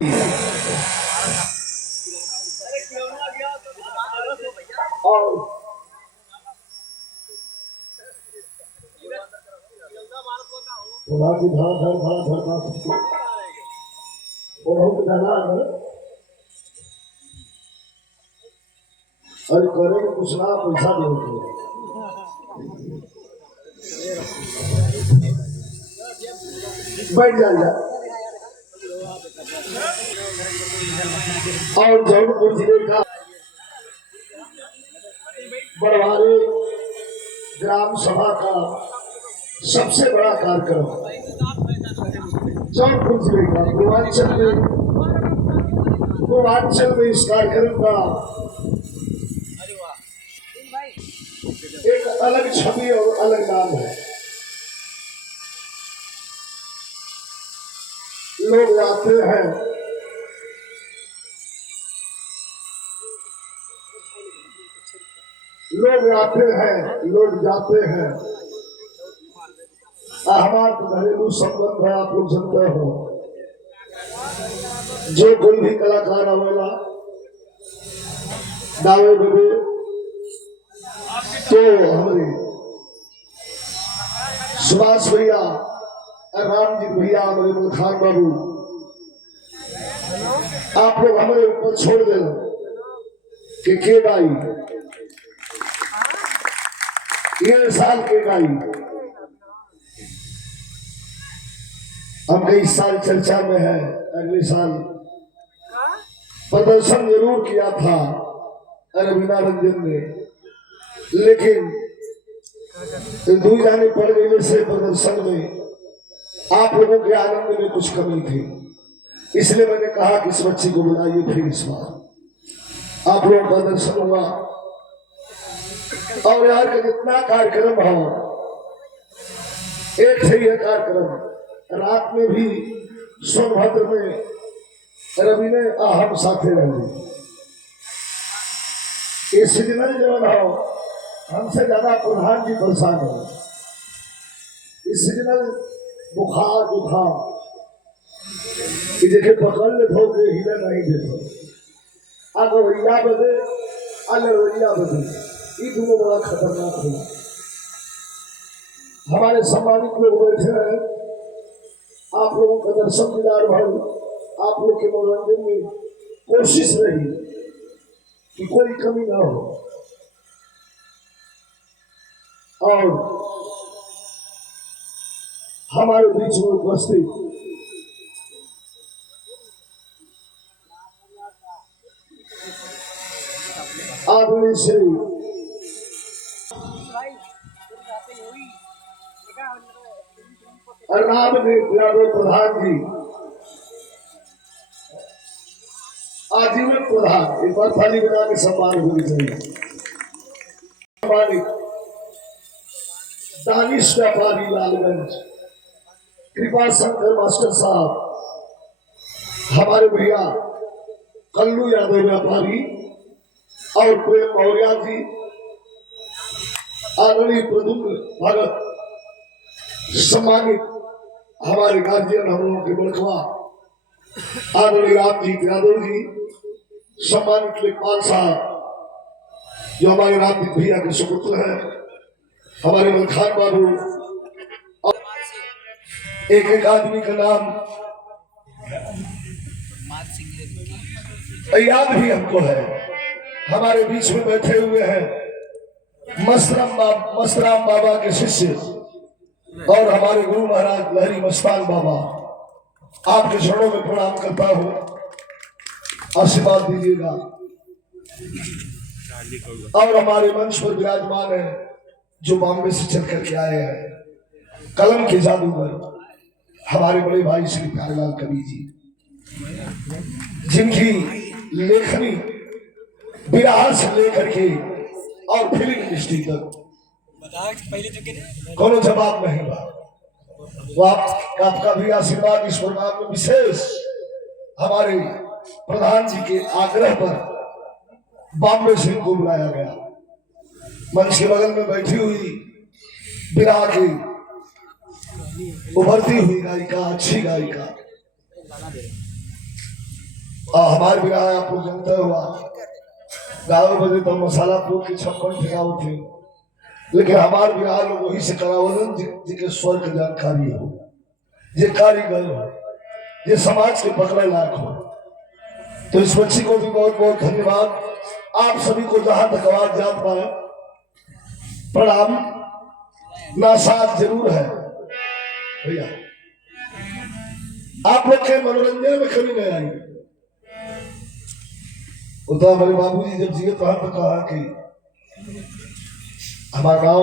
अरे करे कुछ ना पैसा दे बैठ जा और जौनपुर जिले का बड़वारी ग्राम सभा का सबसे बड़ा कार्यक्रम जौनपुर जिले का पूर्वांचल में इस कार्यक्रम का एक अलग छवि और अलग नाम है। लोग आते हैं, लोग आते हैं, लोग जाते हैं। हमारा तो घरेलू संबंध है, आप लोग जानते हो। जो कोई भी कलाकार आवेला दावे देवे तो हमारे सुभाष भैया, रामजी भैया, हमारे मलखान बाबू, आप लोग हमारे ऊपर छोड़ देना कि के गाई ये साल के गाई। हम कई साल चर्चा में है, अगले साल प्रदर्शन जरूर किया था रवीना रंजन ने, लेकिन दो जाने पड़ गए से प्रदर्शन में आप लोगों के आनंद में कुछ कमी थी, इसलिए मैंने कहा कि इस बच्ची को बुलाइए। फिर इस बार आप लोगों का दर्शन हुआ और यार का जितना कार्यक्रम हो एक सही है कार्यक्रम। रात में भी सोनभद्र में रवि ने हम साथे रहे। ये सीजनल जो हो हमसे ज्यादा प्रधान जी परेशान हो। इस सीजनल बुखार जुखाम देखे पकड़ ले थो के हिले नहीं देते आगे वैया बदे अलग वैया बदे ये दोनों बड़ा खतरनाक है। हमारे सम्मानित लोग बैठे हैं, आप लोगों का दर्शन दीदार भाई, आप लोग के मनोरंजन में कोशिश रही कि कोई कमी ना हो। और हमारे बीच में उपस्थित आदरणीय श्री रामदेव प्रधान जी, आजीवन प्रधान, एक बार थाली बना के सम्मान होनी चाहिए। दानिश व्यापारी लालगंज, कृपा शंकर मास्टर साहब, हमारे भैया कल्लू यादव व्यापारी और प्रेम मौर्या जी, आदरणीय प्रदुम्न भगत, सम्मानित हमारे गार्जियन हम लोगों के बड़कवा आदरणीय रामजीत यादव जी, सम्मानित लेखपाल साहब जो हमारे रामजीत भैया के सुपुत्र हैं, हमारे मलखान बाबू, और एक एक आदमी का नाम याद भी हमको है। हमारे बीच में बैठे हुए हैं मस्तराम बाबा के शिष्य और हमारे गुरु महाराज लहरी मस्तान बाबा, आपके चरणों में प्रणाम करता हूँ, आशीर्वाद दीजिएगा। और हमारे मंच पर विराजमान है जो बॉम्बे से चल करके आए हैं, कलम के जादूगर हमारे बड़े भाई श्री प्यारेलाल कवि जी, जिनकी लेखनी विराह से लेकर के और फिल्म इंडस्ट्री तक कोनो जवाब नहीं बा। वो आपका भी आशीर्वाद इस प्रोग्राम में विशेष हमारे प्रधान जी के आग्रह पर बॉम्बे से इनको बुलाया गया। मंच के बगल में बैठी हुई विराह की उभरती हुई गायिका, अच्छी गायिका हमारे बिना आप लोग जनता हुआ गाँव बजे तो मसाला पूछ के 56 ठेकाओ थे, लेकिन हमारे बिहार लोग वही से करावलन जिनके स्वर की जानकारी हो, ये कारीगर हो, ये समाज के पकड़े लायक हो। तो इस बच्ची को भी बहुत बहुत धन्यवाद। आप सभी को जहां तक आवाज जान पाए प्रणाम। नासाज जरूर है भैया, आप लोग के मनोरंजन में कमी नहीं आई। तो हमारे बाबूजी जब जिए तो कहा कि हमारा गाँव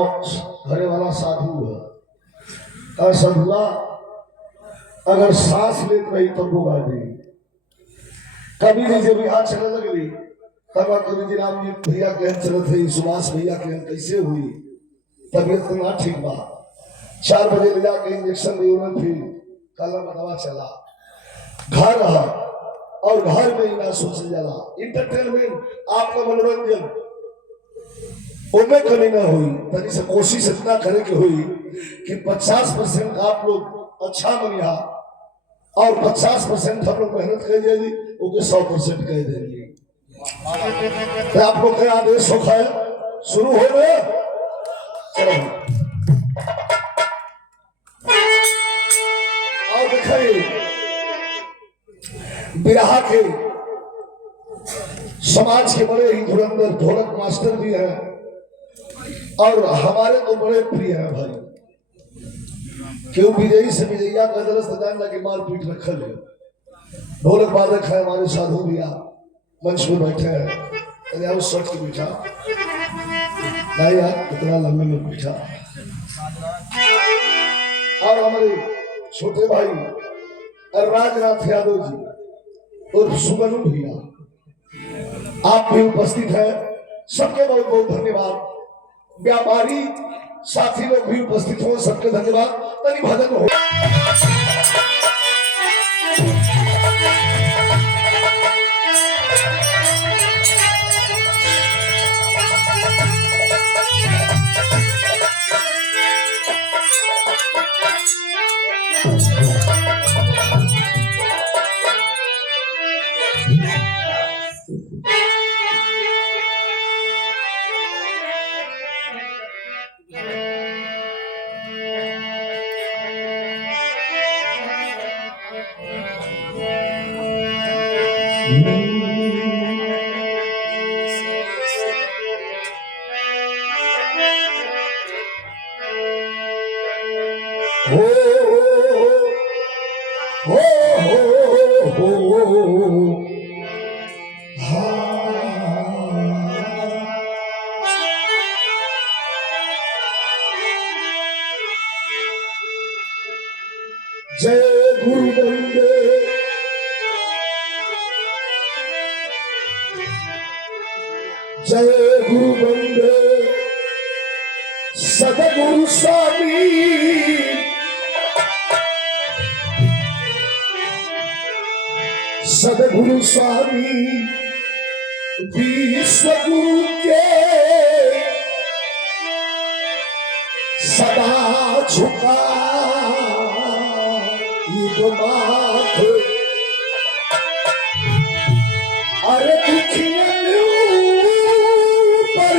घरे वाला साधु है, साधुआ अगर सांस लेत रही तब वो गा दी। कभी जी जब यहाँ चलने लगली तब कभी जी राम जी भैया कहन चलत है, सुभाष भैया कहन कैसे हुई, तबीयत तो ना ठीक बा। 4 बजे ले जाके इंजेक्शन दिए, फिर कल दवा चला घर रहा और घर में ही ना सोच जाला। इंटरटेनमेंट आपका मनोरंजन उनमें कमी ना हुई, तभी से कोशिश इतना करे कि हुई कि 50% आप लोग अच्छा बनिया और 50% हम लोग मेहनत कर देंगे, उनके 100% कह देंगे। तो आप लोग का आदेश होगा है, शुरू हो गए। चलो और दिखाइए बिरहा के समाज के बड़े ही धुरंधर ढोलक मास्टर भी हैं और हमारे तो बड़े प्रिय हैं भाई। क्यों विजयी से विजया का दरस जान लगे मारपीट रखल है। ढोलक वादक है हमारे साधु भैया मंच में बैठे हैं, उस शर्ट की बैठा नहीं यार कितना लंबे में बैठा। और हमारे छोटे भाई राजनाथ यादव जी और सुगनु भैया आप भी उपस्थित हैं, सबके बहुत बहुत धन्यवाद। व्यापारी साथी लोग भी उपस्थित हो, सबके धन्यवाद। तनी भजन हो जय गुरु बंदे जय गुरु बंदे सदगुरु स्वामी सदगुरु स्वामी विश्व गुरु के सदा झुका माथ। अरे दुखियन पर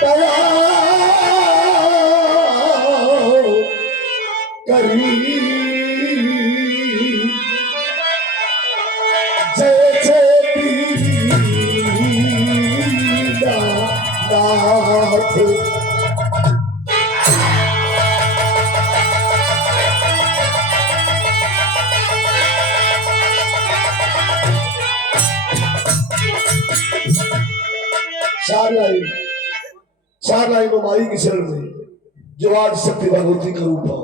दया करी जय जय नाथ। चार लाइन माई की शरण में जो आज शक्ति भगवती का रूप हो।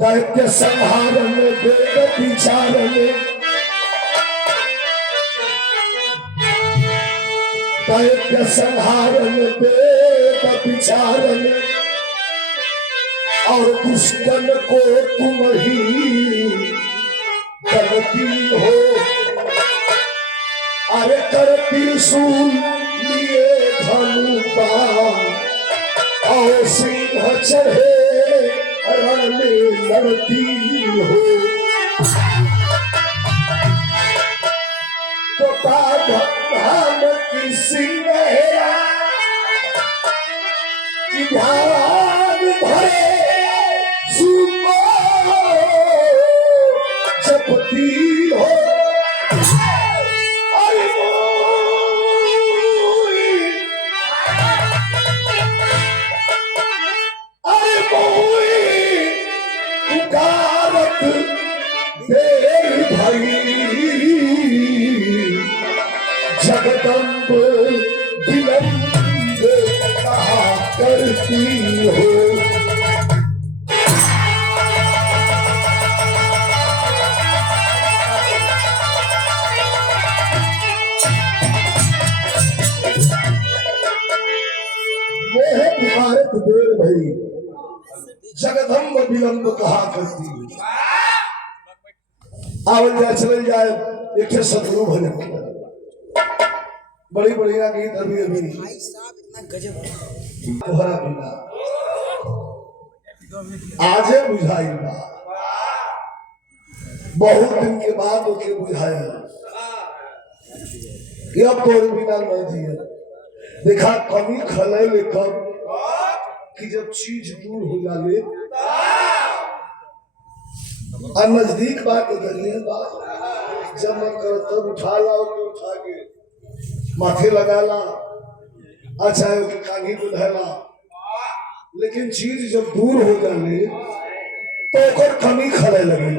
दैत्य संहारन वेद विचारन दैत्य संहारन वेद विचारन और दुष्टन को तुम ही करती हो। अरे कर त्रिशूल लिए धनु बाण और सिंह चढ़े लड़ती हो तो धाम की सिंगेरा ध्यान भरे सुनो जपती हो जगदम्ब विलंब कहा करती हो भारत देर भई जगदम्ब विलंब कहा करती हो। आवल जाए चल जाए एक सदगुरु भजन बड़ी बढ़िया गीत अभी अभी आजे बुझाई बा बहुत दिन के बाद ओके बुझाया अब तो बिना न जिया देखा कमी खले कब कि जब चीज दूर हो जाले और नजदीक बात करिए बात जब मन करो तब उठा लाओ तो उठा के माथे लगा ला अच्छा कांगी बुझाला लेकिन चीज जब दूर हो जाए तो ओकर कमी खले लगे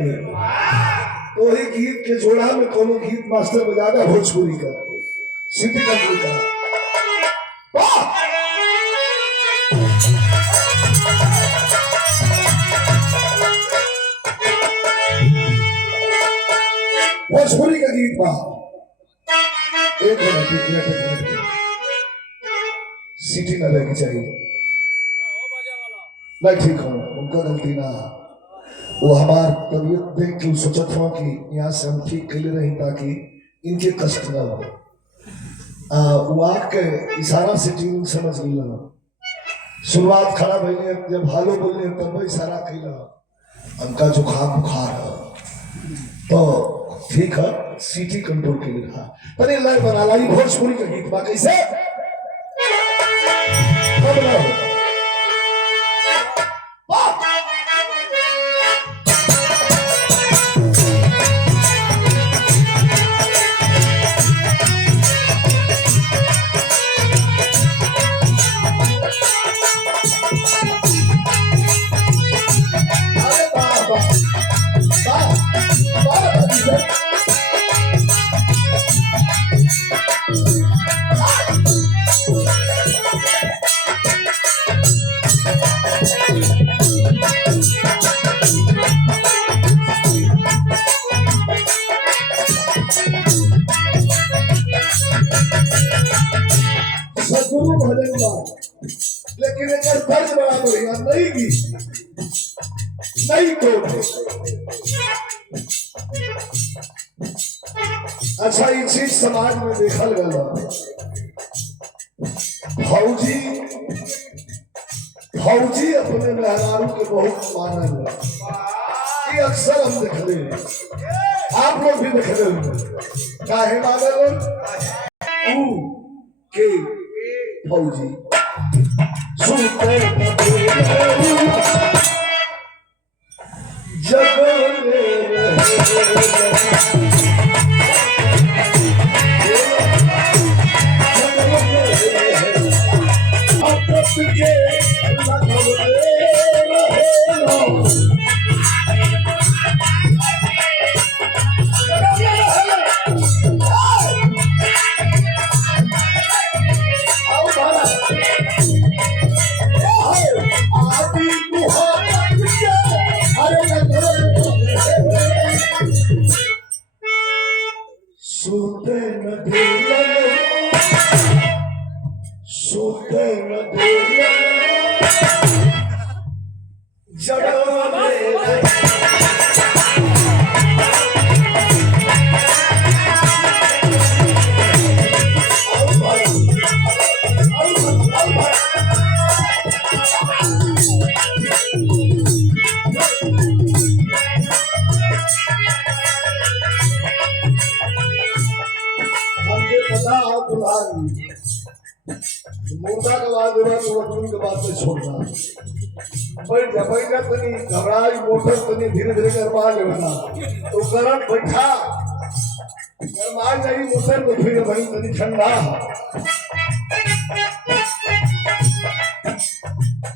तो वही गीत के जोड़ा में कोनो गीत मास्टर बजा दे भोजपुरी का सिटी कंट्री का भोजपुरी का गीत बा एक मिनट सीटी न लगी चाहिए नहीं ठीक हो उनका गलती ना वो हमार तबीयत देख के सोचत हो कि यहाँ से हम ठीक कर ले रही ताकि इनके कष्ट न हो वो आपके इशारा से ट्यून समझ लिया शुरुआत खराब है जब हालो बोलने तब इशारा कैला उनका जुकाम बुखार है तो ठीक है सीटी कंट्रोल के लिए रहा पर ये लाइव बना लाई भोजपुरी का गीत बा कैसे कब ना हो सदगुरु भजन बा लेकिन एक फर्ज बड़ा बढ़िया नहीं की नहीं तो अच्छा ये चीज समाज में देखल गया फौजी अपने मेहरारू के बहुत मानल ये अक्सर हम देख ले आप लोग भी देख ले काहे मानल के फौजी बैठ जा तनी घबराई मोटर तनी धीरे धीरे गरमा लेना तो करंट बैठा गरमा जाई मोटर तो फिर बड़ी तनी ठंडा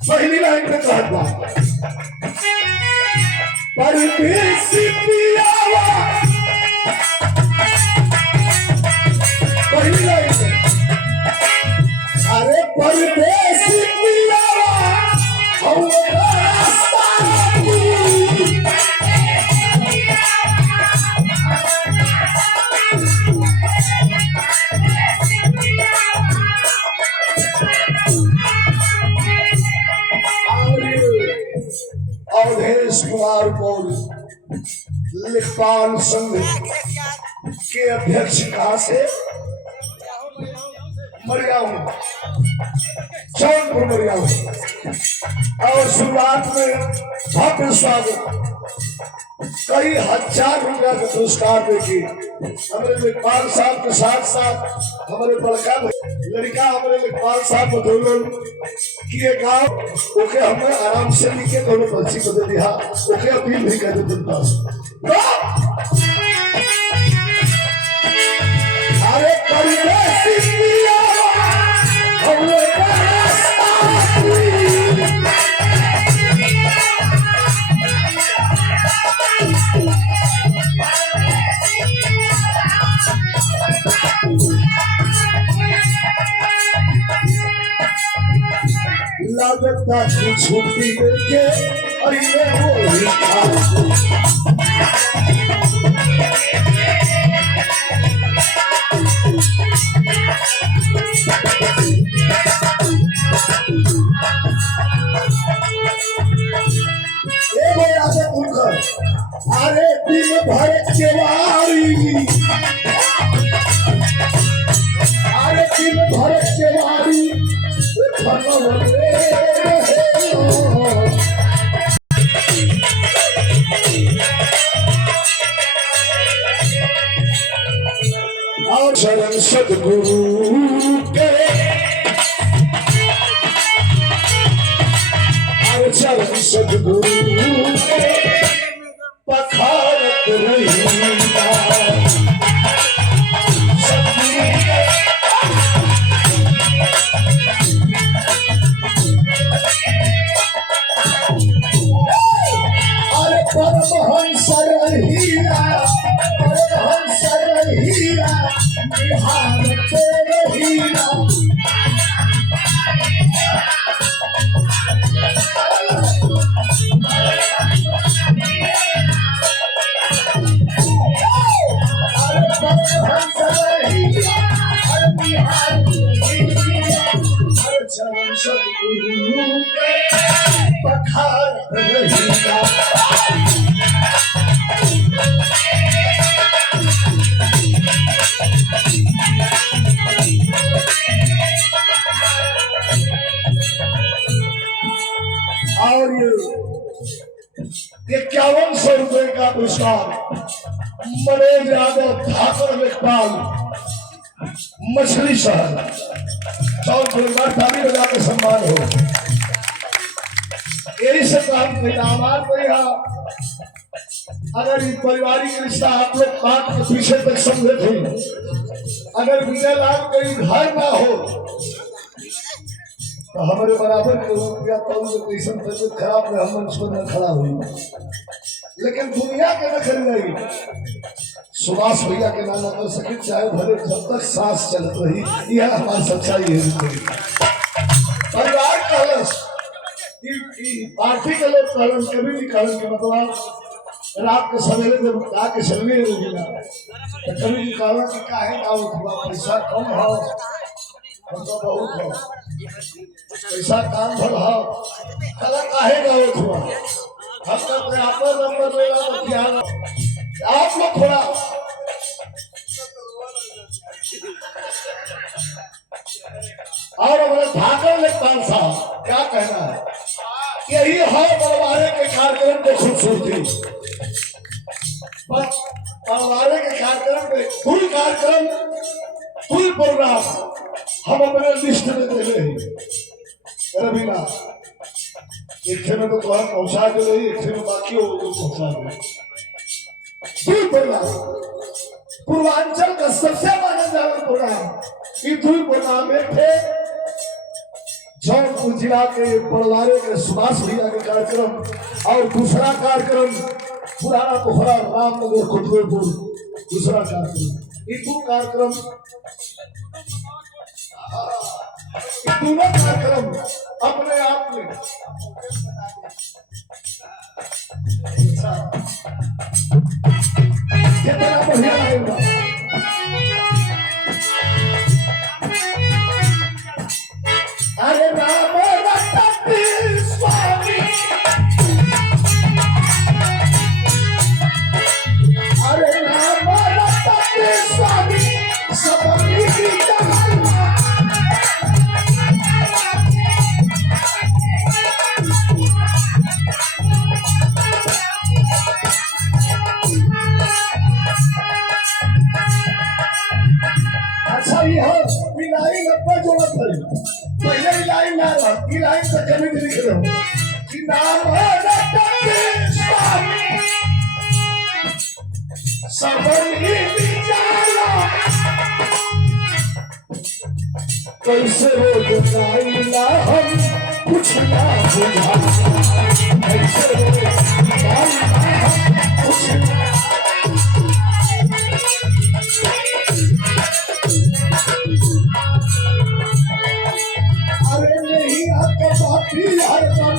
पहली लाइन में कहता परदेसी पियावा पहली लाइन में अरे परदेसी पियावा हम रास्ता अवधेश कुमार पौल लेखपाल संघ के अध्यक्ष कहाँ से मरियाऊ जौनपुर मरियाऊ और शुरुआत में भव्य स्वागत कई हजार रुपया का पुरस्कार देके हमारे लेखपाल साहब के साथ साथ हमारे बड़का लड़का हमारे लेखपाल साहब बदौलन किए गाँव ओके हमने आराम से लिखे दोनों बच्ची को दे दिया ओके अपील भी कर देते अरे परदेसी पियावा हमने लगता की छुट्टी देके अरे वो अरे दिन भर केवारी अरे दिन भर केवारी और शरण सदगुरु करे और शरण सदगुरु करे पखारत रहीदा परमहंस रहीरा बिहार के रहीरा परमहंस रहीरा बिहार चरण सदगुरु के पखार रहीरा और 5100 रुपए का पुरस्कार मनोज यादव ठाकुर लेखपाल मछली शहर चौथ थाली बजा के सम्मान हो यही से काम दामाद को यहाँ अगर पारिवारिक रिश्ता आप लोग बात के पीछे तक समझे थे अगर विजय लाल कहीं घर ना हो तो हमारे बराबर के रुपया तो कैसे तबियत खराब में हम मंच पर न खड़ा हुई लेकिन दुनिया के न खड़ी रही सुभाष भैया के नाम कर सके चाहे भले जब तक सांस चलत रही यह हमारी सच्चाई है परिवार कलश पार्टी के लोग कलश कभी भी कलश के मतलब रात के सवेरे जब आके चलने होगी तो कभी भी कहला कि काहे ना उठवा पैसा कम हो तो बहुत हो पैसा काम भर हो कला काहे ना उठवा हम तो अपने आप नंबर लेना तो ध्यान आप लोग थोड़ा और हमारे ठाकुर लेखपाल साहब क्या कहना है यही है बलवारे के कार्यक्रम की खूबसूरती बलवारे के कार्यक्रम में कुल कार्यक्रम कुल प्रोग्राम हम अपने लिस्ट में दे रहे हैं रवीना एक थे में तो तुम पहुंचा के रही, एक थे में बाकी हो तो पहुंचा दे। दुई प्रोग्राम पूर्वांचल का सबसे माना जाने प्रोग्राम ये दुई प्रोग्राम में थे। जौनपुर जिला के पड़वारे के सुभाष भैया के कार्यक्रम और दूसरा कार्यक्रम पुराना पोखरा रामनगर खुदपुर दूसरा कार्यक्रम। ये दो कार्यक्रम दोनों कार्यक्रम अपने आप में कितना बढ़िया लगेगा। अरे राम रटती स्वामी, अरे राम रटती स्वामी सबरी की जगह। अच्छा ये हो मिलाई लप्पा जोड़ा था पहले लाइन ना रहा की लाइन तक कभी भी लिख रहा हूँ कि नाम रटते स्वामी सबरी विचारा कैसे हो जाइला हम कुछ ना बुझा, कैसे हो जाइला हम कुछ ना। अरे नहीं आपका बाती हरदम,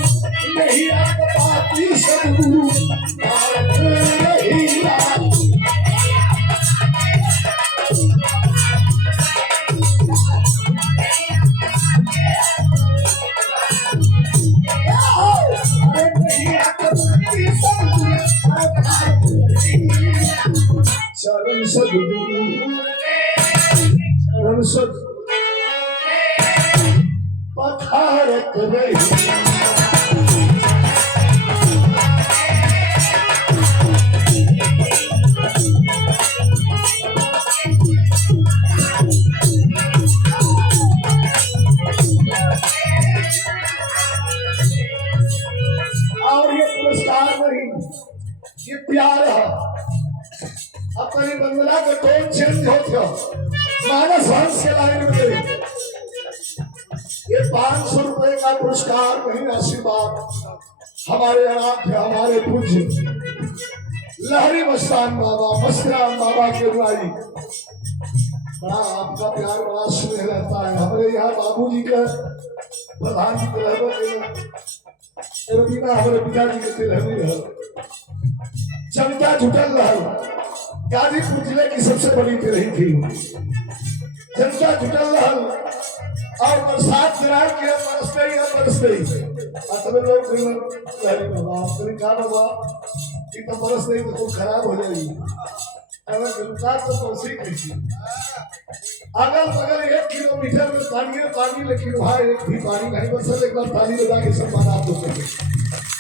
नहीं आपका बाती सदगुरु नहीं यार। अरे नहीं आपका बाती सदगुरु चरण सदगुरु, चरण सद पथारत रही। और ये पुरस्कार नहीं, ये प्यार है। अपनी बंगला का टोन चेंज हो मानस हंस के लाइन में गई। ये 500 रुपए का पुरस्कार नहीं, आशीर्वाद हमारे अनाथ है, हमारे पूज्य लहरी मस्तान बाबा मस्तान बाबा के रुआई। बड़ा आपका प्यार बड़ा स्नेह रहता है। हमारे यहाँ बाबूजी का प्रधान जी रवीना हमारे पिताजी के तिलहनी रहा, जनता जुटल रहा। गाजीपुर जिले की सबसे बड़ी तिलही थी, जनता जुटल रहा और बरसात गिरा के बरसते ही अतने लोग कहा बाबा कि तो बरस नहीं तो खराब हो जाएगी। अगर गिरफ्तार तो पहुंची कैसी अगल बगल 1 किलोमीटर में पानी लेकिन वहाँ एक भी पानी नहीं बरसा। एक बार पानी लगा के सब माना आप लोग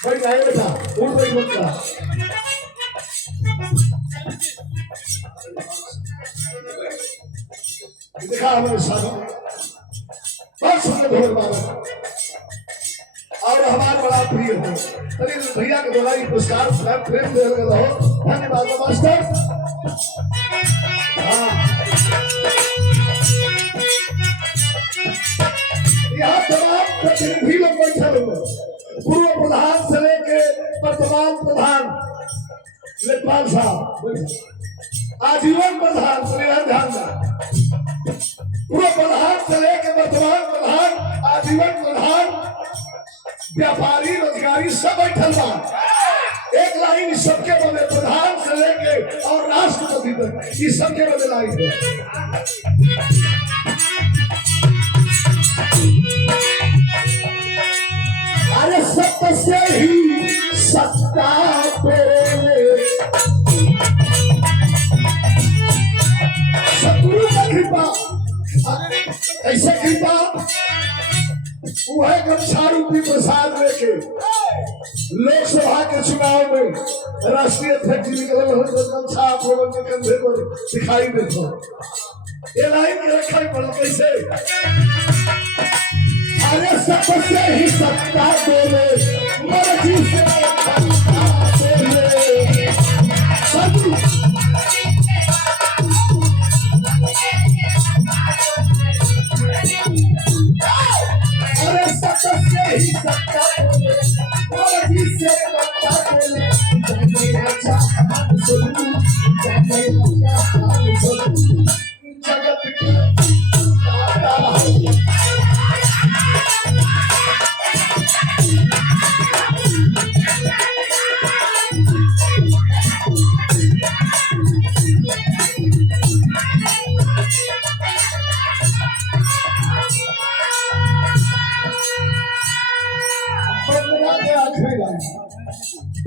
भाई नहीं बेटा उड़ नहीं बनता। देखा हमारे साथ बहुत सुंदर ढोल बाबा और हमारा बड़ा प्रिय हो भैया के द्वारा ये पुरस्कार प्रेम दे रहो। धन्यवाद मास्टर। यहाँ तमाम प्रतिनिधि लोग बैठे हुए, पूर्व प्रधान से लेके वर्तमान प्रधान लेखपाल साहब, आजीवन प्रधान ध्यान दा, पूर्व प्रधान से लेके वर्तमान प्रधान आजीवन प्रधान व्यापारी रोजगारी सब बैठल बा। एक लाइन सबके बदले प्रधान से लेके और राष्ट्रपति तक ये सबके बदले लाइन है। अरे सत्य से ही सत्ता सतगुरु का कृपा। ऐसे कृपा वह गमछा रूपी प्रसाद लेके लोकसभा के चुनाव में राष्ट्रीय अध्यक्ष निकल गमछा आप लोगों के कंधे पर दिखाई देता। ये लाइन के रखा पड़ कैसे। अरे सबसे ही सत्ता बोले मर्जी से अरे सत्य ही सत्ता बोले मर्जी से सत्ता बोले अच्छा सुनू जगत के दाता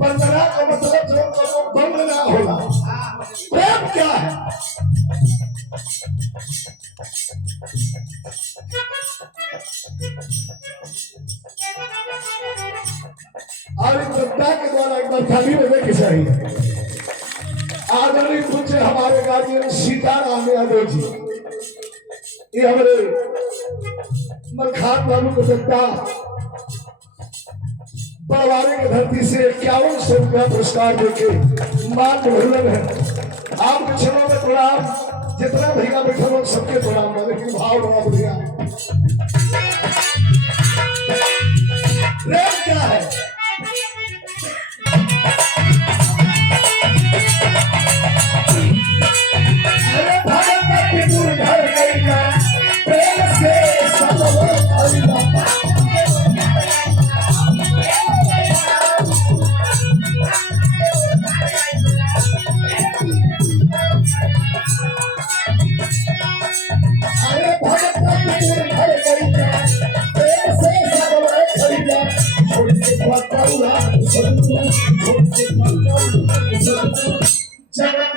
वंदना का मतलब जो बंद ना होगा। प्रेम क्या है? और एक जनता के द्वारा एक बार थाली में देखे चाहिए। आदरणीय पूछे हमारे गार्जियन सीताराम यादव जी, ये हमारे मरखान बाबू को जनता बड़वारे की धरती से 5100 रुपया पुरस्कार देके मान बढ़लन है। आपके चरणों में प्रणाम, जितना भैया बैठे लोग सबके प्रणाम है, लेकिन भाव बड़ा बढ़िया। प्रेम क्या है? अरे भारत की दूर घर गई ना, प्रेम से सब लोग जगत